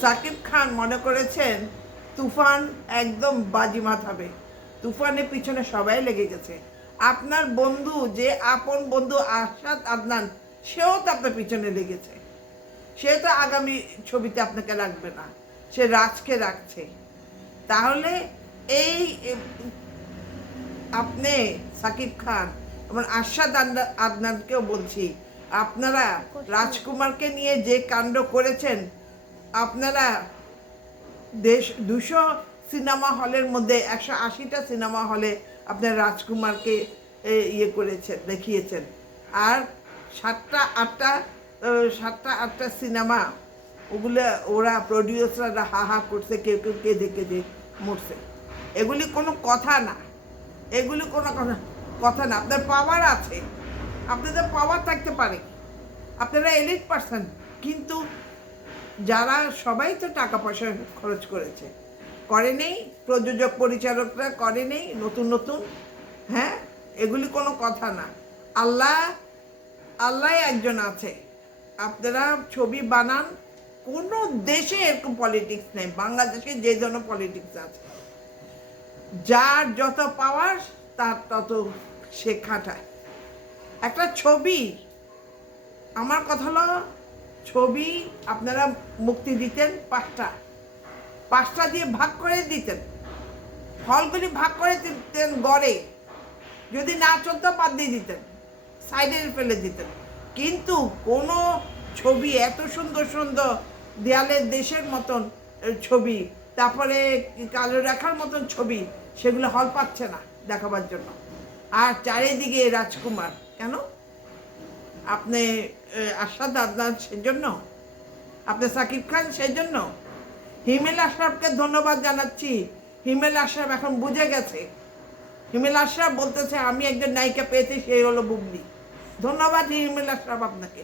সাকিব খান মনে করেছেন তুফান একদম বাজিমাত হবে। তুফানের পিছনে সবাই লেগে গেছে। আপনার বন্ধু যে আপন বন্ধু আশাদ আদনান সেও তো আপনার পিছনে লেগেছে। সে তো আগামী ছবিতে আপনাকে রাখবে না। সে রাজকে রাখছে। তাহলে এই আপনি সাকিব খান এবং আশাদ আদনা- আদনানকেও বলছি আপনারা রাজকুমারকে নিয়ে যে কাণ্ড করেছেন আপনারা দেশ দুশো সিনেমা হলের মধ্যে একশো আশিটা সিনেমা হলে আপনার রাজকুমারকে ইয়ে করেছেন, দেখিয়েছেন। আর সাতটা, আটটা সাতটা, আটটা সিনেমা ওগুলো ওরা প্রডিউসাররা হা হা করছে, কেউ কেউ, কে কেঁদে কেঁদে মরছে। এগুলি কোনো কথা না। এগুলি কোনো কথা কথা না। আপনার পাওয়ার আছে। আপনাদের পাওয়ার থাকতে পারে। আপনারা এলিট পার্সন কিন্তু যারা সবাই তো টাকা পয়সা খরচ করেছে। করে নেই, প্রযোজক পরিচালকরা করে নেই, নতুন নতুন হ্যাঁ? এগুলি কোনো কথা না। আল্লাহ আল্লাহ একজন আছে। আপনারা ছবি বানান, কোনো দেশে এরকম পলিটিক্স নেই, বাংলাদেশে যে ধরনের পলিটিক্স আছে। যার যত পাওয়ার তার তত সে খাটায়। একটা ছবি, আমার কথা হলো ছবি আপনারা মুক্তি দিতেন, পাঁচটা। পাঁচটা দিয়ে ভাগ করে দিতেন। হলগুলি ভাগ করে দিতেন গড়ে। যদি না চলতো, বাদ দিয়ে দিতেন। সাইডে ফেলে দিতেন। কিন্তু কোনো ছবি এত সুন্দর সুন্দর দেয়ালের দেশের মতন ছবি, তারপরে কালো রেখার মতন ছবি, সেগুলো হল পাচ্ছে না দেখাবার জন্য। আর চারিদিকে রাজকুমার। কেন? আপনি আশাদ আদনান সেজন্য, আপনি সাকিব খান সেজন্য, হিমেল আশরাফকে ধন্যবাদ জানাচ্ছি। হিমেল আশরাফ এখন বুঝে গেছে। হিমেল আশরাফ বলতেছে, আমি একজন নায়িকা পেয়েছি, সেই হলো বুবলি। ধন্যবাদ হিমেল আশরাফ আপনাকে।